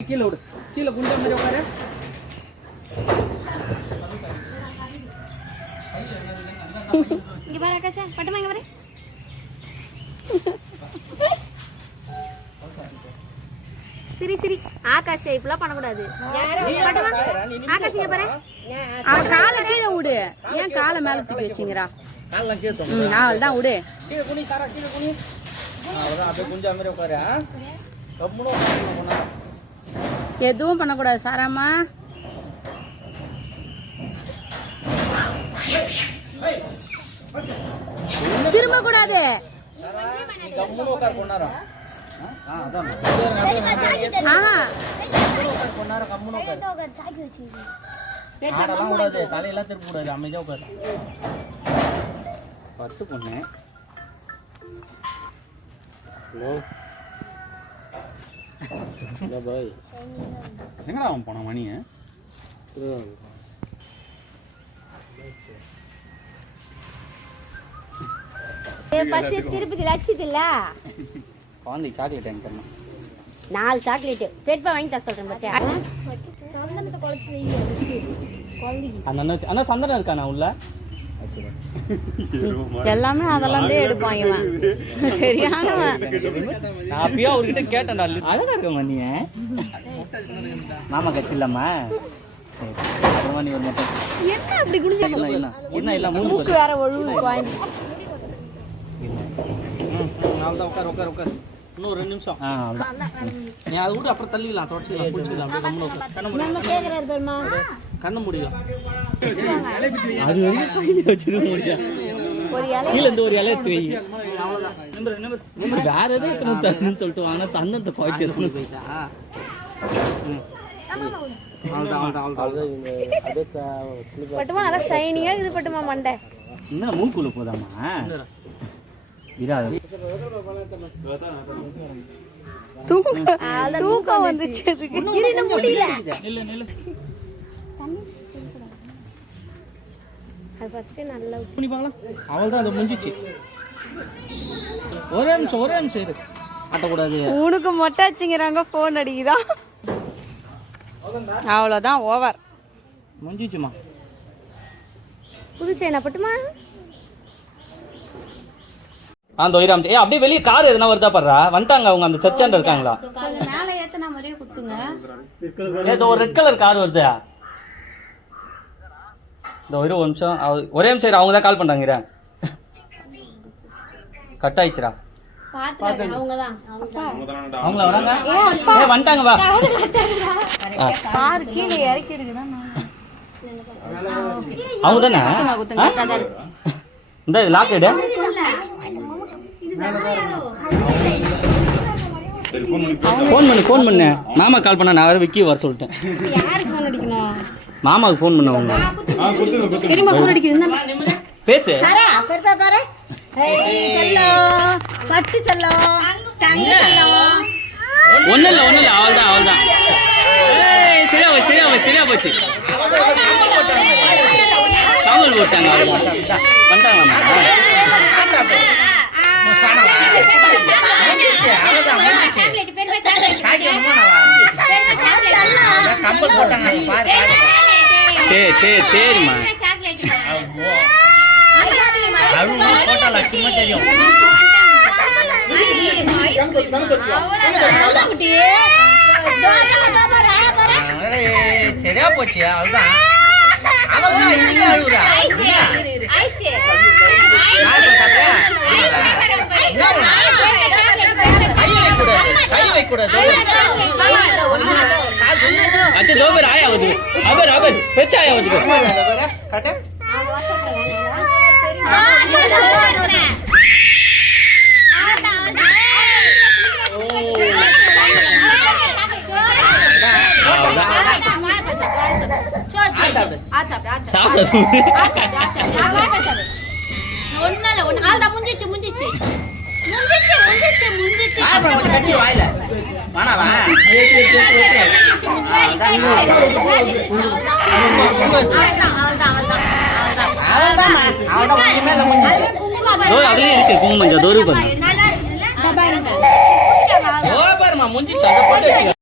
கீழே விடு. கீழே குண்ட மாதிரி உட்காரு. இங்க பாரு ஆகாஷா பட்டுமா இங்க பாரு. சரி சரி. ஆகாஷ் இப்பெல்லாம் பண்ணக்கூடாது. ஆகாஷ் இங்க பாரு. அவன் காலை கீழே விடு. ஏன் காலை மேல தூக்கி வச்சுங்கிறா அவள் தான் விடு. கீழே குனி சாரா கீழே குனி. அவ்வளோதான் அப்படியே குஞ்சா மாதிரி உட்காரு ஆ? எதுவும் பண்ணக்கூடாது சாராம்மா. திரும்ப கூடாது உட்காரு தலையெல்லாம் கூடாது உட்காரு. பத்து பொண்ணு. ஹலோ. பாய் எங்கடா அவன் போனான் மணியை? பஸ் திருப்பதி லட்சியது இல்ல குழந்தை சாக்லேட் எனக்கு தரணும் நாலு சாக்லேட் பெருப்பா வாங்கி தர சொல்றேன் பாத்தியா? சந்தனத்தை குழச்சி வை குழந்தைக்கு. அந்த அண்ணா சந்தனம் இருக்காண்ணா உள்ள? எல்லாமே அதெல்லாம் தான் எடுப்பான் இவன். சரியானவன். நான் அப்பயே அவர்கிட்ட கேட்டேன் அழகா இருக்க மணி மாமா கட்சி இல்லாமா? என்ன அப்படி குடிஞ்ச என்ன இல்லை மூணு மூக்கு வேற ஒழுகு குழந்தை அவ்வளோதான் உட்கார் உட்கார் உட்கார். இன்னும் ஒரு ரெண்டு நிமிஷம். ஆ நீ அதை விட்டு அப்புறம் தள்ளிடலாம் அப்படியே கம்முனு உட்கார் கண்ண முடியும். அது வரைக்கும் கையில் வச்சிருக்க முடியும் ஒரு இலை கீழே இருந்து ஒரு இலை எடுத்து வை. வேற எதுவும் எத்தனை தரணும்னு சொல்லிட்டு வாங்கினா தந்தத்தை போயிட்டா? பட்டுமா நல்லா ஷைனிங்கா இது பட்டுமா மண்டை? என்ன மூக்குள்ள போதாமா? இராது தூக்கம் தூக்கம் வந்துச்சு. அதுக்கு முடியல. அது ஃபர்ஸ்ட் நல்லா பண்ணி பார்க்கலாம். அவள் தான் அதை முடிஞ்சிச்சு ஒரே நிமிஷம் ஒரே நிமிஷம் இரு. ஆட்டக்கூடாது. உனக்கு மொட்டை வச்சுங்கிறாங்க ஃபோன் அடிக்குதான் அவ்வளோதான் ஓவர் முடிஞ்சிச்சுமா புது செயினா பட்டுமா அந்த ஒயிராம் ஏ அப்படியே வெளியே கார் எதுனா வருதா பாடுறா வந்துட்டாங்க அவங்க அந்த சர்ச்சாண்ட இருக்காங்களா? ஏதோ ஒரு ரெட் கலர் கார் வருதா? இந்த ஒரு நிமிஷம் ஒரே நிமிஷம் அவங்க தான் கால் பண்ணாங்க இரு. கட் ஆயிடுச்சுடா பாத்துறாங்க அவங்க தான் அவங்கள வராங்க ஏ வந்துட்டாங்க வா. அவங்க தானே இந்த லாக் எடு. ஃபோன் பண்ணு ஃபோன் பண்ணு மாமா கால் பண்ணா நான் வேற விக்கி வர சொல்லிட்டேன். மாமாவுக்கு ஃபோன் பண்ண அவங்க தெரியுமா ஃபோன் அடிக்குது. பேசு. பெருப்பா பாரு. செல்லம் பட்டு செல்லம் தங்க செல்லம் ஒன்றும் இல்லை ஒன்றும் இல்லை. அவள் தான் அவள் தான் ஏய், சரியா போச்சு சரியா போச்சு சரியா போச்சு. சாம்பல் போட்டாங்க பெருமை சாக்லேட் கம்பல் போட்டாங்க சரி சரி சரிம்மா அருணா போட்டா லட்சுமா தெரியும் சரியா போச்சு அவள்தான் கை அச்சா தோ பேர் ஆயா வந்து அவர் அவர் பெச்ச ஆயா வந்து கட்ட சாப்பிடாது. ஒன்னால ஒன்னு ஆள்தான் முஞ்சிச்சு முஞ்சிச்சு முஞ்சிச்சு முஞ்சிச்சு முஞ்சிச்சு கட்சி வாயில. வேணாவா அதுலயே இருக்கு பாருங்க. பாருமா வச்சுக்க.